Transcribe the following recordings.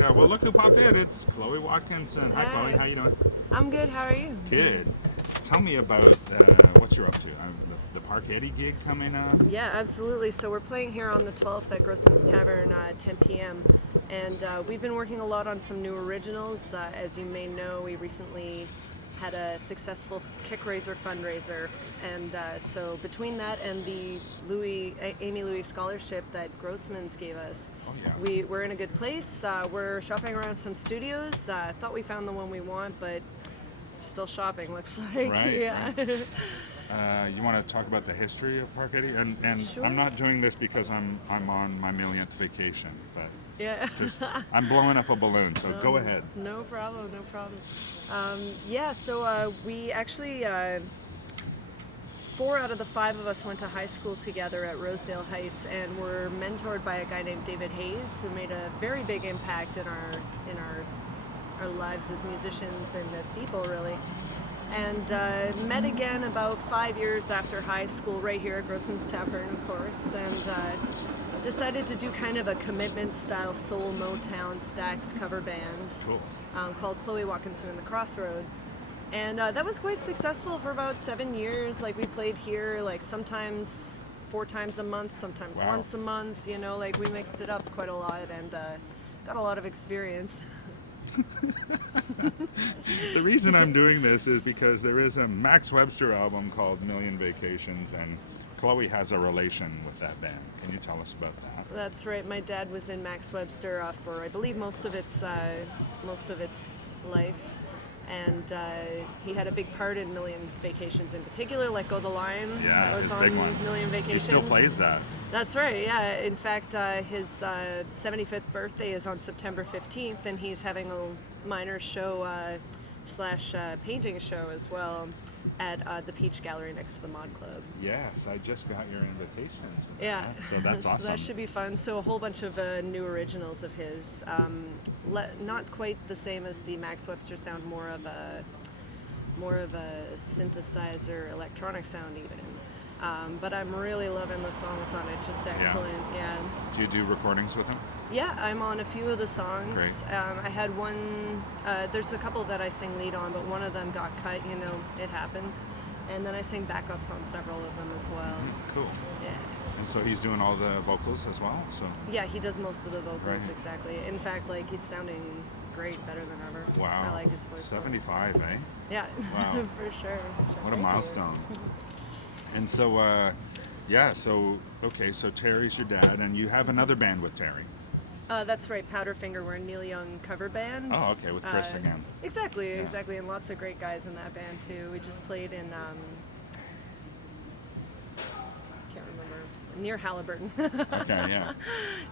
Yeah, well, look who popped in. It's Chloe Watkinson. Hi, Chloe. How you doing? I'm good. How are you? Good. Tell me about what you're up to. The Park Eddy gig coming up. Yeah, absolutely. So we're playing here on the 12th at Grossman's Tavern, 10 p.m. And we've been working a lot on some new originals. As you may know, we recently had a successful Kickraiser fundraiser, and so between that and the Amy Louis scholarship that Grossman's gave us, we're in a good place. We're shopping around some studios. Thought we found the one we want, but still shopping, looks like. Right. Yeah. Right. You want to talk about the history of Park Eddy? And Sure. I'm not doing this because I'm on my millionth vacation, but Yeah. I'm blowing up a balloon. So go ahead. No problem, no problem. So we actually, 4 out of the 5 of us went to high school together at Rosedale Heights, and were mentored by a guy named David Hayes, who made a very big impact in our lives as musicians and as people, really. And met again about 5 years after high school, right here at Grossman's Tavern, of course, and decided to do kind of a commitment-style soul Motown Stax cover band. Cool. Called Chloe Watkinson and the Crossroads. And that was quite successful for about 7 years. Like, we played here like sometimes 4 times a month, sometimes once a month, you know, like we mixed it up quite a lot, and got a lot of experience. The reason I'm doing this is because there is a Max Webster album called Million Vacations, and Chloe has a relation with that band. Can you tell us about that? That's right. My dad was in Max Webster for, I believe, most of its life, and he had a big part in Million Vacations in particular. Let Go the Line. Yeah, that was his on big one. Million Vacations. He still plays that. That's right. Yeah. In fact, his 75th birthday is on September 15th, and he's having a minor show slash painting show as well at the Peach Gallery next to the Mod Club. Yes, I just got your invitation. Yeah, So that's awesome. So that should be fun. So a whole bunch of new originals of his. Not quite the same as the Max Webster sound, more of a synthesizer, electronic sound even. But I'm really loving the songs on it. Just excellent. Yeah. Do you do recordings with him? Yeah, I'm on a few of the songs. Great. I had one, there's a couple that I sing lead on, but one of them got cut, you know, it happens. And then I sing backups on several of them as well. Cool. Yeah. And so he's doing all the vocals as well? So. Yeah, he does most of the vocals, Right. exactly. In fact, like, he's sounding great, better than ever. Wow. I like his voice. 75, eh? Yeah, Wow. for sure. What a milestone. And so, so Terry's your dad, and you have another band with Terry. That's right, Powderfinger. We're a Neil Young cover band. Oh, okay, with Chris again. Exactly, and lots of great guys in that band too. We just played in, can't remember, near Halliburton. Okay, yeah.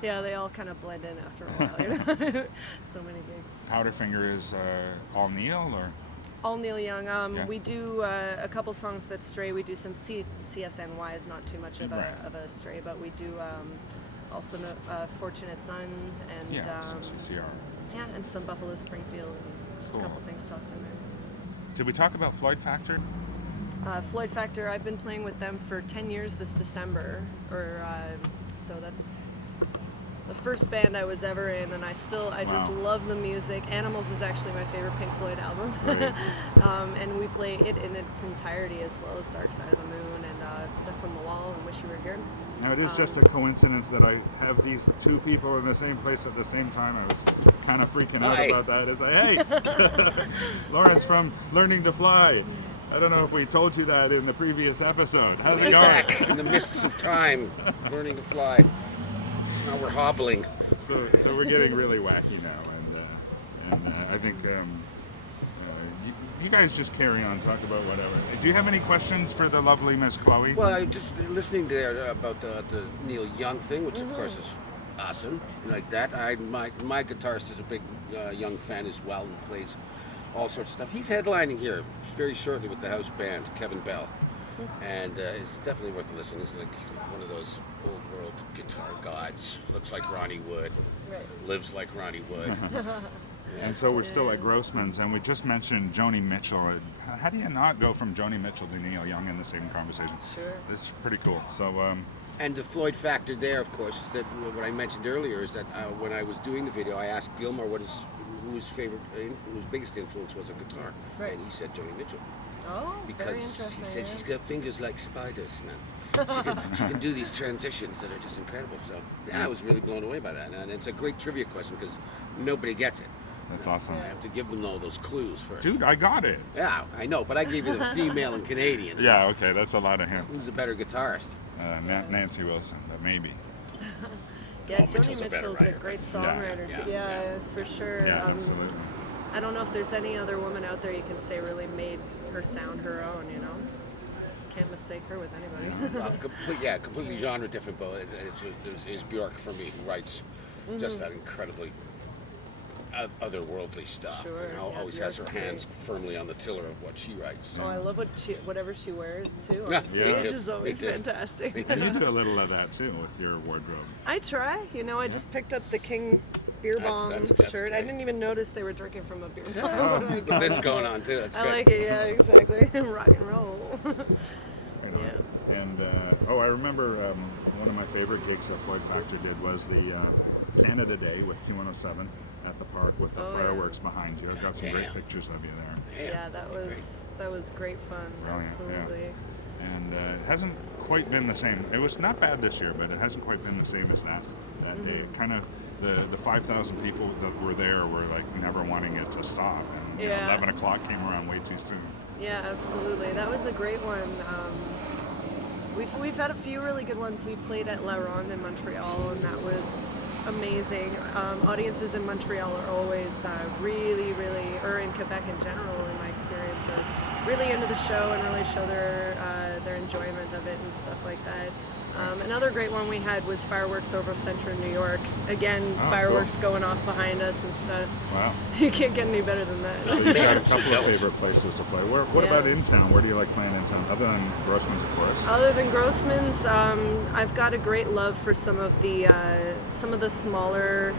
Yeah, they all kind of blend in after a while, you know? So many gigs. Powderfinger is all Neil, or? All Neil Young. Yeah. We do a couple songs that stray. We do some CSNY is not too much of a stray, but we do also Fortunate Son and some CCR. yeah, and some Buffalo Springfield, and just Cool. a couple things tossed in there. Did we talk about Floyd Factor? Floyd Factor. I've been playing with them for 10 years this December, so that's the first band I was ever in, and I just love the music. Animals is actually my favorite Pink Floyd album. Right. And we play it in its entirety, as well as Dark Side of the Moon and Stuff from the Wall and Wish You Were Here. Now, it is just a coincidence that I have these two people in the same place at the same time. I was kind of freaking out about that. It's like, hey, Lawrence from Learning to Fly. I don't know if we told you that in the previous episode. How's it going? Back in the mists of time, learning to fly. Now we're hobbling. So we're getting really wacky now, and I think you guys just carry on, talk about whatever. Do you have any questions for the lovely Miss Chloe? Well, I just listening there about the Neil Young thing, which of course is awesome, like that. My guitarist is a big Young fan as well and plays all sorts of stuff. He's headlining here very shortly with the house band, Kevin Bell, and it's definitely worth a listen. He's like one of those old world guitar gods. Looks like Ronnie Wood, lives like Ronnie Wood. And so we're still at Grossman's, and we just mentioned Joni Mitchell. How do you not go from Joni Mitchell to Neil Young in the same conversation? Sure. This is pretty cool. So And the Floyd Factor there, of course, is that what I mentioned earlier is that when I was doing the video, I asked Gilmore who his biggest influence was on guitar, Right. and he said Joni Mitchell. Oh, very Because interesting. he said yeah. she's got fingers like spiders, man. She can do these transitions that are just incredible. So yeah, I was really blown away by that, and it's a great trivia question because nobody gets it. That's awesome. I have to give them all those clues first. Dude, I got it. Yeah, I know, but I gave you the female and Canadian. Yeah, okay, that's a lot of hints. Who's the better guitarist? Nancy Wilson, but maybe. Yeah, Oh, Joni Mitchell's a better Mitchell's a writer. great songwriter. Yeah, too. Yeah, for sure. Yeah, absolutely. I don't know if there's any other woman out there you can say really made her sound her own, you know? Can't mistake her with anybody. Completely genre different, but it's Bjork for me who writes just that incredibly otherworldly stuff. Sure, And yeah, always has her Bjork's hands firmly on the tiller of what she writes. Oh, I love whatever she wears too. On Yeah, stage me too. is always Me too. fantastic. You do a little of that too with your wardrobe. I try. You know, I just picked up the King beer bong That's shirt. I great. didn't even notice they were drinking from a beer bong. when I With got this it. going on too, that's I good. like it. Yeah, exactly. Rock and roll. Right on. Yeah. And I remember one of my favorite gigs that Floyd Factor did was the Canada Day with Q107 at the park with the Oh, yeah. fireworks behind you. I've got some great Damn. pictures of you there. Yeah, that was great fun. Brilliant, Absolutely. yeah. And it hasn't quite been the same. It was not bad this year, but it hasn't quite been the same as that day. It kind of the 5,000 people that were there were like never wanting it to stop. And you know, Yeah. 11 o'clock came around way too soon. Yeah, absolutely. That was a great one. We've had a few really good ones. We played at La Ronde in Montreal, and that was amazing. Audiences in Montreal are always really, or in Quebec in general, in my experience, are really into the show and really show their enjoyment of it and stuff like that. Another great one we had was fireworks over Central New York. Again, Oh, fireworks cool. going off behind us and stuff. Wow. You can't get any better than that. So you've got a I'm so couple of jealous. favorite places to play. What Yeah. about in town? Where do you like playing in town? Other than Grossman's, of course. Other than Grossman's, I've got a great love for some of the smaller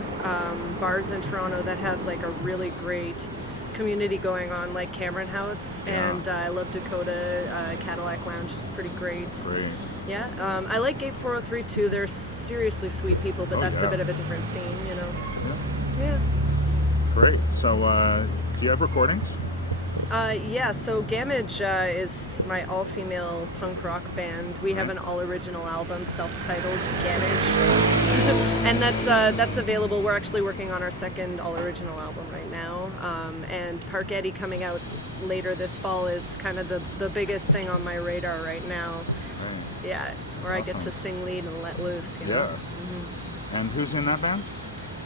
bars in Toronto that have like a really great community going on, like Cameron House, Yeah. and I love Dakota. Cadillac Lounge is pretty great. Great. Yeah, I like Gate 403 too. They're seriously sweet people, but Oh, that's yeah. a bit of a different scene, you know. Yeah. Yeah. Great. So, do you have recordings? Yeah, so Gammage is my all-female punk rock band. We have an all-original album, self-titled Gammage, and that's available. We're actually working on our second all-original album right now, and Park Eddy coming out later this fall is kind of the biggest thing on my radar right now. Right. Yeah, where That's I get to awesome. sing lead and let loose, you Yeah. know. And who's in that band?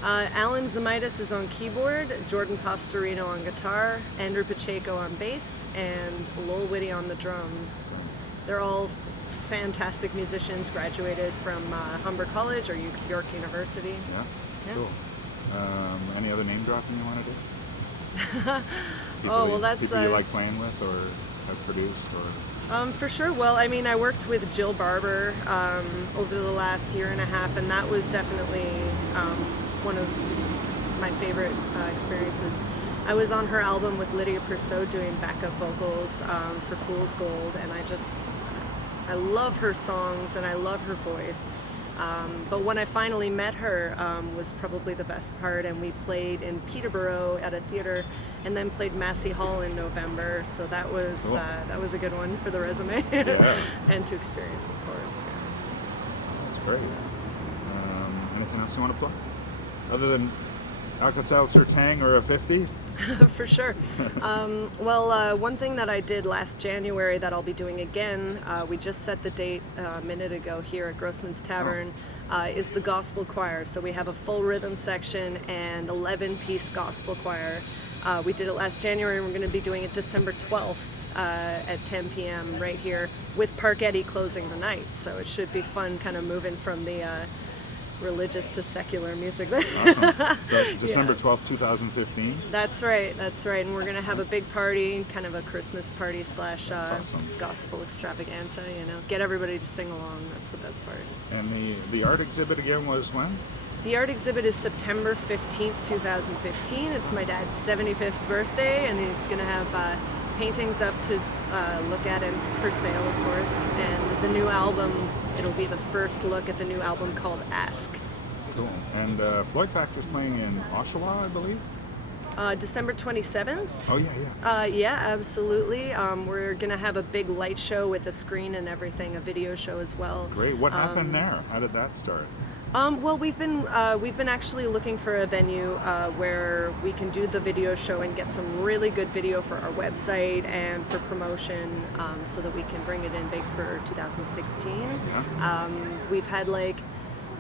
Alan Zamitis is on keyboard, Jordan Pastorino on guitar, Andrew Pacheco on bass, and Lowell Whitty on the drums. They're all fantastic musicians, graduated from Humber College or York University. Yeah. Yeah. Cool. Any other name dropping you want to do? Oh, well, that's, people you like playing with or have produced or. For sure. Well, I mean, I worked with Jill Barber over the last year and a half, and that was definitely one of my favorite experiences. I was on her album with Lydia Persaud doing backup vocals for Fool's Gold, and I love her songs and I love her voice. But when I finally met her was probably the best part, and we played in Peterborough at a theater and then played Massey Hall in November, so that was Cool. that was a good one for the resume Yeah. and to experience, of course. That's great. Anything else you want to plug? Other than Alka-Seltzer Tang or a 50? For sure. Well, one thing that I did last January that I'll be doing again, we just set the date a minute ago here at Grossman's Tavern, is the gospel choir. So we have a full rhythm section and 11-piece gospel choir. We did it last January, and we're going to be doing it December 12th at 10 p.m. right here with Park Eddy closing the night. So it should be fun kind of moving from the religious to secular music. Awesome. So December Yeah. 12th, 2015. That's right, and we're going to have a big party, kind of a Christmas party / awesome. gospel extravaganza, you know. Get everybody to sing along, that's the best part. And the art exhibit again was when? The art exhibit is September 15th, 2015. It's my dad's 75th birthday, and he's going to have paintings up to look at and for sale, of course. And the new album, it'll be the first look at the new album called Ask. Cool. And Floyd Factor's playing in Oshawa, I believe? December 27th. Oh, yeah. Yeah, absolutely. We're going to have a big light show with a screen and everything, a video show as well. Great. What happened there? How did that start? Well, we've been actually looking for a venue where we can do the video show and get some really good video for our website and for promotion, so that we can bring it in big for 2016. Yeah. We've had like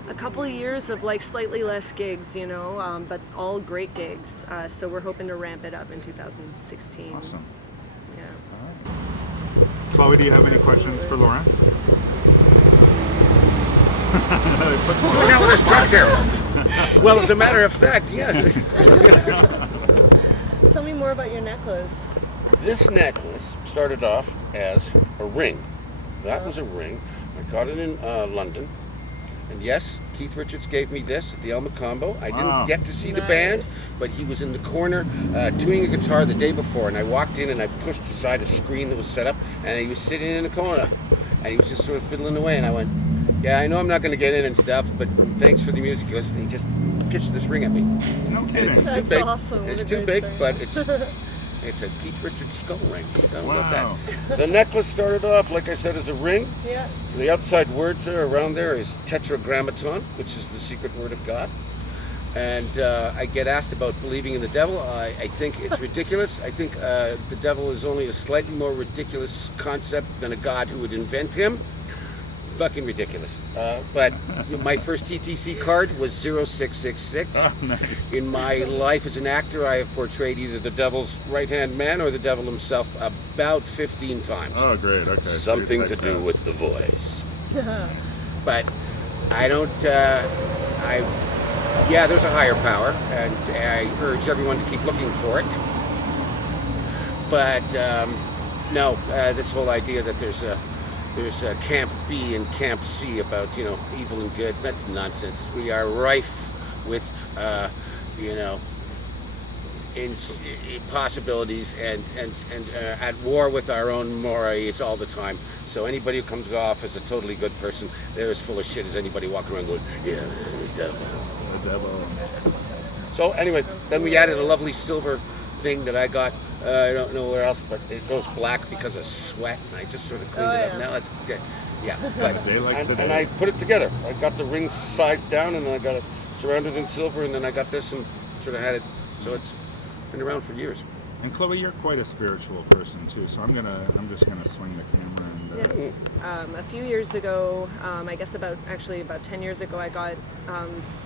a couple of years of like slightly less gigs, you know, but all great gigs. So we're hoping to ramp it up in 2016. Awesome. Yeah. All right. Chloe, do you have any questions for Lawrence? Now with his trucks here. Well, as a matter of fact, yes. Tell me more about your necklace. This necklace started off as a ring. That was a ring. I got it in London. And yes, Keith Richards gave me this at the Elma Combo. I didn't get to see the band, but he was in the corner tuning a guitar the day before. And I walked in and I pushed aside a screen that was set up. And he was sitting in the corner. And he was just sort of fiddling away. And I went, yeah, I know I'm not going to get in and stuff, but thanks for the music. And he just pitched this ring at me. No kidding. And it's That's too big. awesome. It's What a too great big, story. but it's a Keith Richards skull ring. I don't know about Wow. that. The necklace started off, like I said, as a ring. Yeah. The outside words are around there is tetragrammaton, which is the secret word of God. And I get asked about believing in the devil. I think it's ridiculous. I think the devil is only a slightly more ridiculous concept than a God who would invent him. Fucking ridiculous. But my first TTC card was 0666. Oh, nice. In my life as an actor, I have portrayed either the devil's right-hand man or the devil himself about 15 times. Oh, great. Okay. Something to do with the voice. But I don't, yeah, there's a higher power, and I urge everyone to keep looking for it. But no, this whole idea that there's Camp B and Camp C about, you know, evil and good, that's nonsense. We are rife with, you know, possibilities and at war with our own mores all the time. So anybody who comes off as a totally good person, they're as full of shit as anybody walking around going, yeah, the devil. The devil. So anyway, then we added a lovely silver thing that I got. I don't know where else, but it goes black because of sweat, and I just sort of cleaned it up. Now it's good. Yeah, but Day like today. and I put it together. I got the ring sized down, and then I got it surrounded in silver, and then I got this and sort of had it. So it's been around for years. And Chloe, you're quite a spiritual person too, so I'm just gonna swing the camera and. A few years ago, I guess about 10 years ago, I got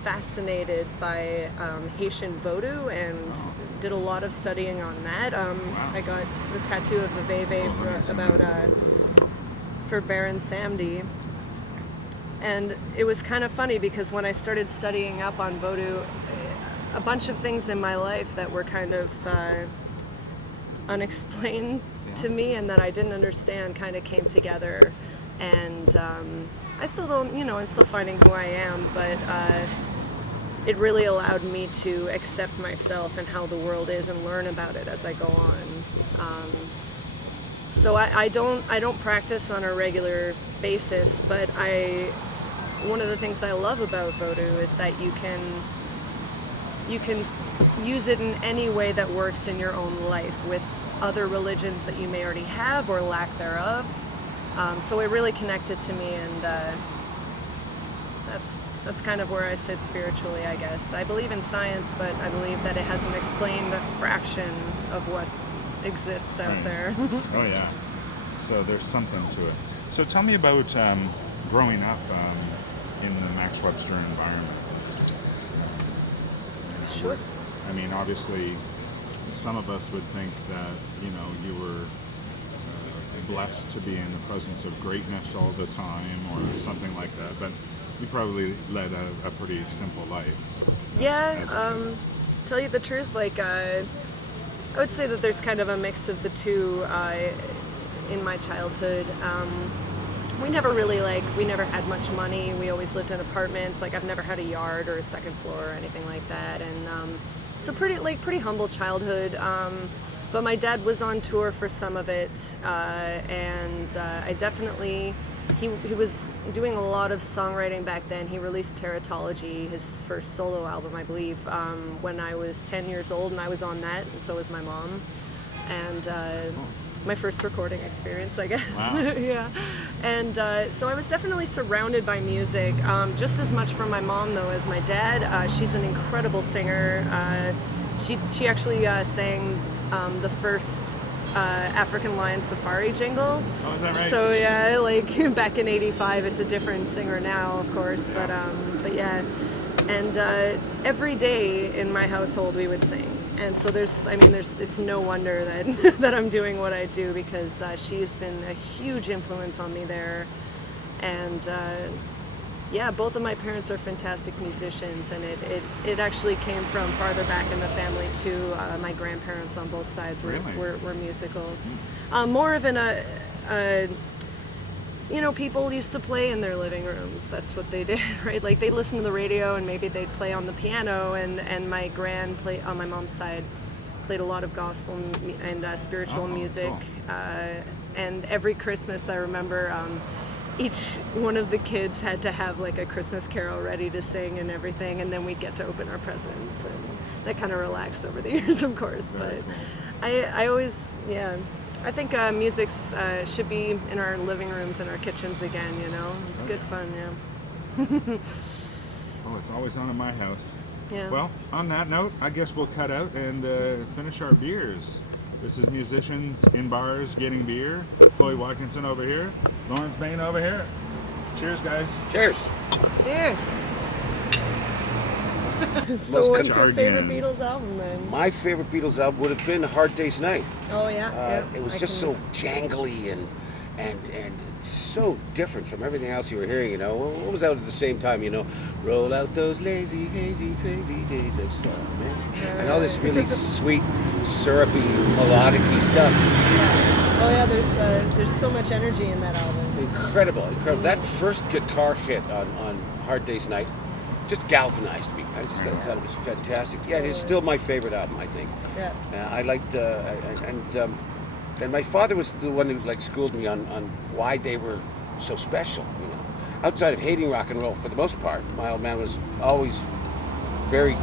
fascinated by Haitian voodoo and did a lot of studying on that. I got the tattoo of the Veve for Baron Samedi. And it was kind of funny because when I started studying up on voodoo, a bunch of things in my life that were kind of unexplained to me and that I didn't understand kind of came together. And I still don't, you know, I'm still finding who I am, but it really allowed me to accept myself and how the world is and learn about it as I go on. So I don't practice on a regular basis, but one of the things I love about voodoo is that you can use it in any way that works in your own life with other religions that you may already have or lack thereof. So it really connected to me, and that's kind of where I sit spiritually, I guess. I believe in science, but I believe that it hasn't explained a fraction of what exists out there. Oh yeah. So there's something to it. So tell me about growing up in the Max Webster environment. Sure. I mean, obviously, some of us would think that, you know, you were blessed to be in the presence of greatness all the time or something like that, but you probably led a pretty simple life. Tell you the truth, like, I would say that there's kind of a mix of the two in my childhood. We never had much money. We always lived in apartments. Like, I've never had a yard or a second floor or anything like that. And so pretty humble childhood. But my dad was on tour for some of it, and I definitely, he was doing a lot of songwriting back then. He released Teratology, his first solo album, I believe, when I was 10 years old, and I was on that, and so was my mom. And my first recording experience, I guess. Wow. Yeah. And so I was definitely surrounded by music, just as much from my mom, though, as my dad. She's an incredible singer. She actually sang the first African Lion Safari jingle. Oh, is that right? So yeah, like back in '85, it's a different singer now, of course. Yeah. But yeah, and every day in my household we would sing. And so it's no wonder that that I'm doing what I do, because she's been a huge influence on me there. And yeah, both of my parents are fantastic musicians, and it actually came from farther back in the family too. My grandparents on both sides were musical. More of people used to play in their living rooms. That's what they did, right? Like they listened to the radio, and maybe they'd play on the piano. And my gran played on my mom's side, played a lot of gospel and spiritual music. Cool. And every Christmas, I remember. Each one of the kids had to have like a Christmas carol ready to sing and everything, and then we'd get to open our presents, and that kind of relaxed over the years, of course. Very But cool. I always, I think music should be in our living rooms and our kitchens again. It's good fun. Yeah. Oh, it's always on in my house. Yeah. Well, on that note, I guess we'll cut out and finish our beers. This is Musicians in Bars Getting Beer. Floyd Watkinson over here. Lawrece Bayne over here. Cheers, guys. Cheers. Cheers. Most So, what's your Jargon. favorite Beatles album then? My favorite Beatles album would have been Hard Day's Night. Oh yeah. It was just so jangly and so different from everything else you were hearing. What was out at the same time? Roll out those lazy, hazy, crazy days of summer, and all this really sweet, syrupy, melodic-y stuff. Yeah. Oh yeah. There's so much energy in that album. Incredible. That first guitar hit on Hard Day's Night just galvanized me. I just thought it was fantastic. Yeah, it is still my favorite album, I think. Yeah. I liked and my father was the one who schooled me on why they were so special. Outside of hating rock and roll for the most part, my old man was always very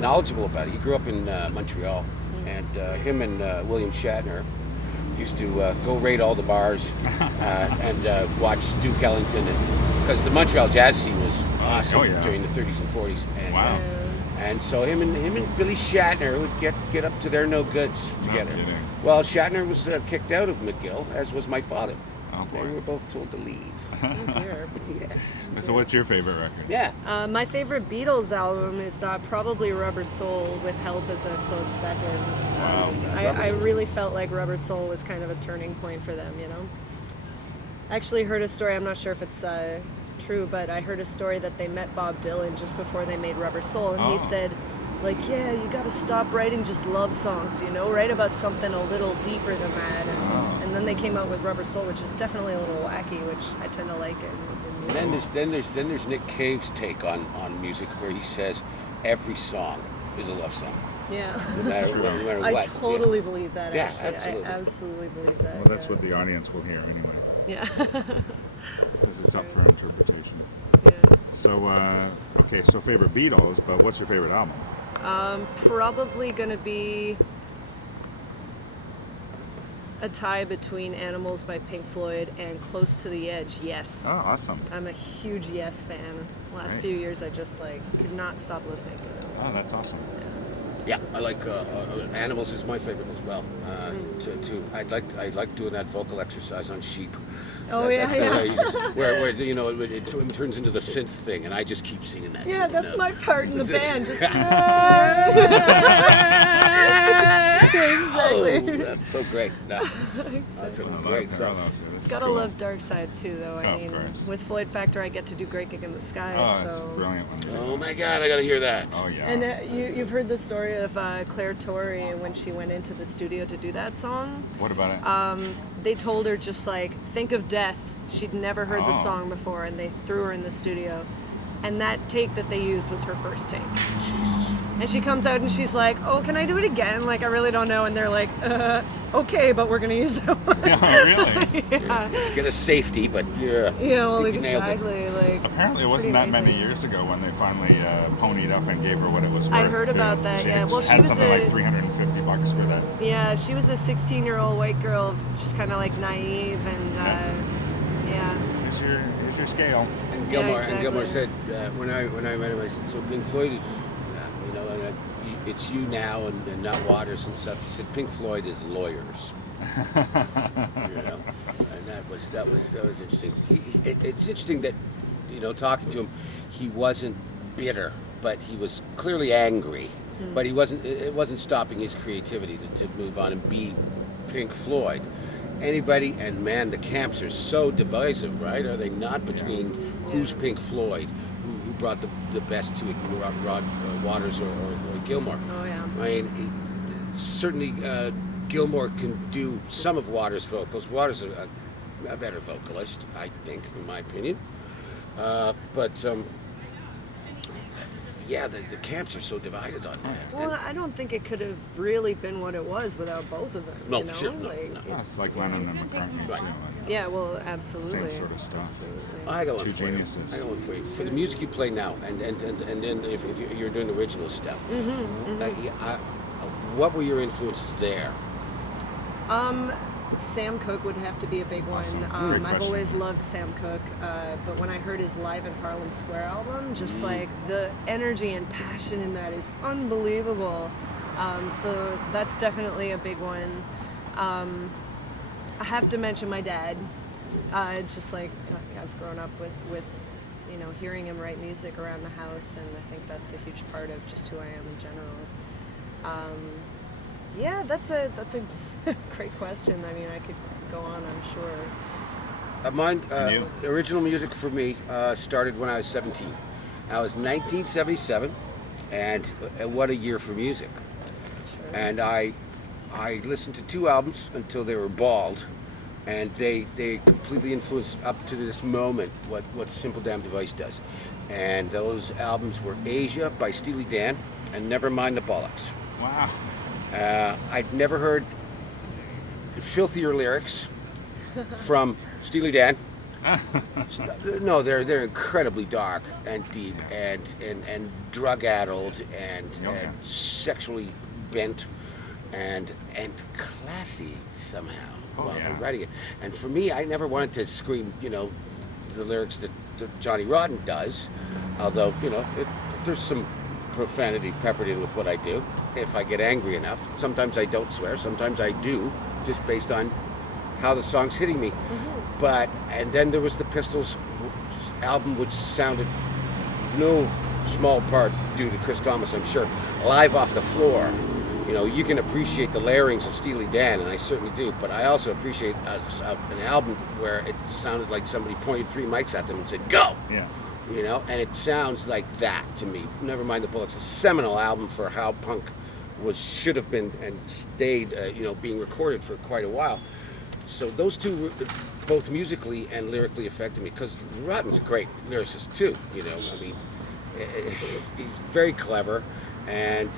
knowledgeable about it. He grew up in Montreal, and him and William Shatner used to go raid all the bars and watch Duke Ellington, because the Montreal jazz scene was awesome during the 30s and 40s. And, Wow. And so him and Billy Shatner would get up to their no goods together. kidding. Well, Shatner was kicked out of McGill, as was my father. Oh, boy. They were both told to leave. Oh, dear. Yes. So what's your favorite record? Yeah. My favorite Beatles album is probably Rubber Soul, with Help as a close second. Wow. I really felt like Rubber Soul was kind of a turning point for them, I actually heard a story, I'm not sure if it's true, but I heard a story that they met Bob Dylan just before they made Rubber Soul, and he said, you gotta stop writing just love songs, write about something a little deeper than that. And then they came out with Rubber Soul, which is definitely a little wacky, which I tend to like in music. And then there's Nick Cave's take on music, where he says every song is a love song, Yeah. no matter what. I totally believe that, Yeah, actually. absolutely. I absolutely believe that. Well, that's what the audience will hear anyway, Yeah. because it's up for interpretation. Yeah. So, so favorite Beatles, but what's your favorite album? Probably gonna be a tie between Animals by Pink Floyd and Close to the Edge, Yes. Oh, awesome. I'm a huge Yes fan. Last Right. few years I just could not stop listening to them. Oh, that's awesome. Yeah, I like Animals is my favorite as well. I like doing that vocal exercise on Sheep. Oh, That's the yeah. way you just, where it turns into the synth thing, and I just keep singing that. Yeah, synth that's note. my part in the It's just- band. Just Oh, exactly. that's so great. That's a great song. Gotta love Dark Side too, though. I Of mean, course. with Floyd Factor, I get to do Great Gig in the Sky. Oh, so. that's a brilliant one. Oh my God, I gotta hear that. Oh, yeah. And you've heard the story of Claire Torrey when she went into the studio to do that song. What about it? They told her just think of death. She'd never heard the Oh. song before, and they threw her in the studio. And that take that they used was her first take. Jesus. And she comes out and she's like, "Oh, can I do it again? Like, I really don't know." And they're like, "Okay, but we're gonna use that one." Yeah, really? Yeah. It's got a safety, but yeah. Yeah, well, I think you nailed it. exactly. Like, Apparently, it wasn't that pretty many amazing. years ago when they finally ponied up and gave her what it was worth. I heard too. about that, yeah. Well, she had was something a- like $350 for that. Yeah, she was a 16-year-old white girl, just kind of like naive and yeah. Here's your scale. And Yeah, Gilmore, exactly. and Gilmore said when I met him, I said, "So Pink Floyd is, it's you now and not Waters and stuff." He said, "Pink Floyd is lawyers." And that was interesting. It's interesting that talking to him, he wasn't bitter, but he was clearly angry. But he wasn't. It wasn't stopping his creativity to move on and be Pink Floyd. Anybody, and man, the camps are so divisive, right? Are they not? Between who's Pink Floyd, who brought the best to it, Rod Waters or Gilmore? Oh yeah. I mean, certainly Gilmore can do some of Waters' vocals. Waters is a better vocalist, I think, in my opinion. But yeah, the camps are so divided on that. Well, I don't think it could have really been what it was without both of them. No, you know? sure, no, like, no. It's like Lennon and McCartney, Right. too. Yeah, well, absolutely. Same sort of stuff. Absolutely. I got one Two for you. geniuses. I got one for you. For the music you play now, and then if you're doing original stuff, what were your influences there? Sam Cooke would have to be a big one. Awesome. Great I've question. always loved Sam Cooke, but when I heard his Live in Harlem Square album, just like the energy and passion in that is unbelievable. So that's definitely a big one. I have to mention my dad. Just like I've grown up with hearing him write music around the house, and I think that's a huge part of just who I am in general. Yeah, that's a great question. I mean, I could go on, I'm sure. Mine, You? original music for me started when I was 17. I was 1977, and what a year for music. Sure. And I listened to 2 albums until they were bald, and they completely influenced up to this moment what Simple Damn Device does. And those albums were Asia by Steely Dan and Never Mind the Bollocks. Wow. I'd never heard filthier lyrics from Steely Dan. No, they're incredibly dark and deep and drug-addled and sexually bent and classy somehow while they're writing it. And for me, I never wanted to scream, the lyrics that Johnny Rotten does, although there's some profanity peppered in with what I do. If I get angry enough, sometimes I don't swear, sometimes I do, just based on how the song's hitting me. And then there was the Pistols album, which sounded no small part due to Chris Thomas, I'm sure, Live Off the Floor. You can appreciate the layerings of Steely Dan, and I certainly do, but I also appreciate an album where it sounded like somebody pointed 3 mics at them and said, "Go!" Yeah. And it sounds like that to me. Never Mind the Bullets, a seminal album for how punk should have been and stayed, being recorded for quite a while. So those two, both musically and lyrically, affected me, because Rotten's a great lyricist too. I mean, he's very clever, and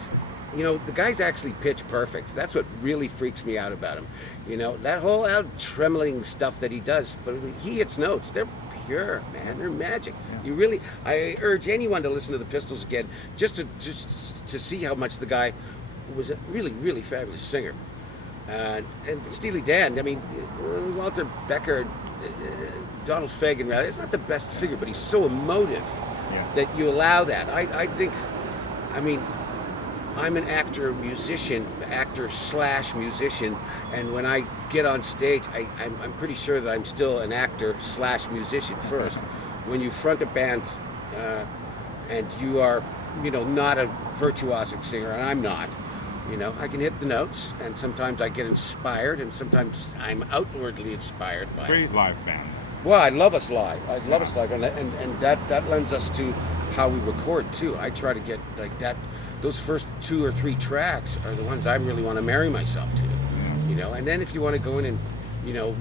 the guy's actually pitch perfect. That's what really freaks me out about him. That whole trembling stuff that he does, but he hits notes. They're pure, man. They're magic. Yeah. I urge anyone to listen to the Pistols again, just to see how much the guy was a really, really fabulous singer. And Steely Dan, I mean, Walter Becker, Donald Fagen, rather, he's not the best singer, but he's so emotive that you allow that. I think, I'm an actor/musician, and when I get on stage, I'm pretty sure that I'm still an actor/musician first. When you front a band and you are, not a virtuosic singer, and I'm not, I can hit the notes, and sometimes I get inspired, and sometimes I'm outwardly inspired by it. Great live band. Well, I love us live. And that lends us to how we record too. I try to get like that. Those first 2 or 3 tracks are the ones I really want to marry myself to, And then if you want to go in and,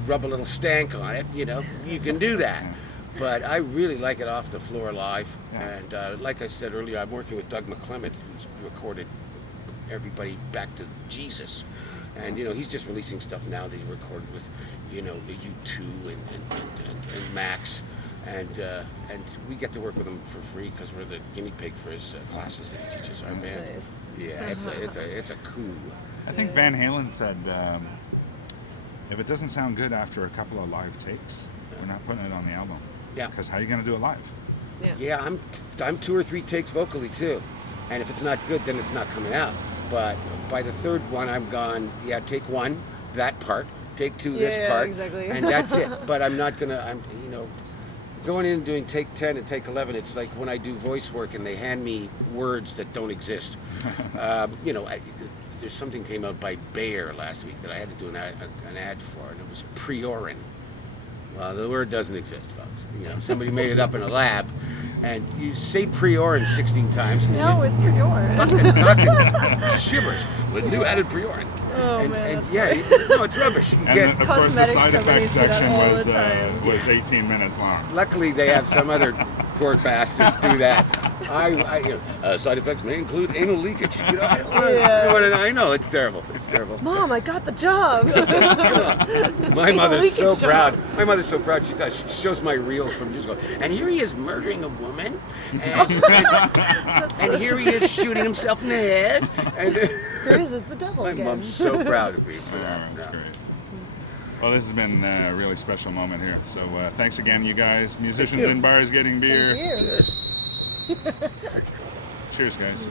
rub a little stank on it, you can do that. But I really like it off the floor live. Yeah. And like I said earlier, I'm working with Doug McClement, he's recorded everybody back to Jesus. And he's just releasing stuff now that he recorded with, the U2 and Max, and we get to work with him for free because we're the guinea pig for his classes that he teaches our band. Nice. Yeah, it's a coup. I think Van Halen said, if it doesn't sound good after a couple of live takes, we're not putting it on the album. Yeah. Because how are you going to do it live? Yeah, I'm 2 or 3 takes vocally too, and if it's not good, then it's not coming out. But by the third one, I'm gone. Yeah, take 1, that part. Take 2, this part. Exactly. And that's it. But I'm not gonna. Going in and doing take 10 and take 11. It's like when I do voice work and they hand me words that don't exist. There's something came out by Bayer last week that I had to do an ad for, and it was Priorin. Well, the word doesn't exist, folks. Somebody made it up in a lab, and you say Priorin 16 times. No, with Priorin. Fucking shivers. With new added Priorin. Oh, man, that's it's rubbish. You can And get, of course, the cosmetics side companies effects do that section all the time. was 18 minutes long. luckily, they have some other poor bastard do that. Side effects may include anal leakage. I know it's terrible. It's terrible. Mom, I got the job. My mother's so leakage proud. My mother's so proud. She shows my reels from years ago. And here he is murdering a woman. And here he is shooting himself in the head. And Here he is the devil my again. mom's so proud of me for that. That's great. Well, this has been a really special moment here. So thanks again, you guys. Musicians you. in bars getting beer. Thank you. Cheers. Cheers, guys.